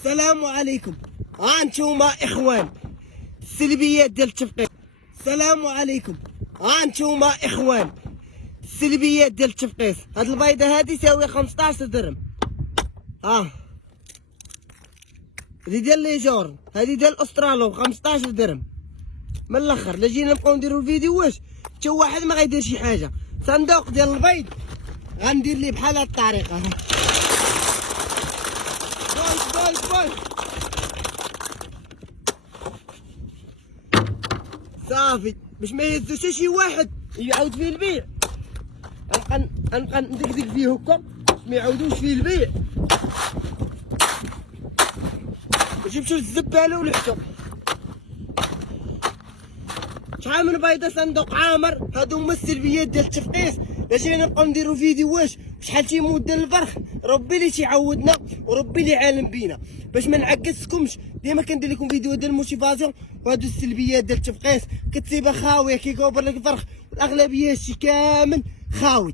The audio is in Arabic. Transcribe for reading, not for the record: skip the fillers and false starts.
السلام عليكم. ها انتوما اخوان السلبيات ديال التفقيس. السلام عليكم. ها انتوما اخوان السلبيات ديال التفقيس. هاد البيضه هادي تساوي 15 درهم. هادي ديال لي جورن، هادي ديال الاسترالو 15 درهم. من الاخر لا جينا نبقاو نديرو الفيديو واش حتى واحد ما غيدير شي حاجه. صندوق ديال البيض غندير ليه بحال هاد الطريقه. بول صافي باش ما يهزو حتى شي واحد يعاود فيه البيع. غنبقى ندقدق فيه هكا ما يعاودوش فيه البيع. جبتو الزباله ولحتو. شحال من بيضه صندوق عامر. هادو هما السلبيات ديال التفقيس. لا جينا نبقاو نديرو فيديو واش شحال تيموت ديال الفرخ. ربي اللي تيعودنا وربي اللي عالم بينا. باش ما نعكسكمش ديما كندير لكم فيديو ديال الموتيفاسيون. وهادو السلبيات ديال التفقيس كتسيبها خاويه كيكوبر لك الفرخ والاغلبيه هادشي كامل خاوي.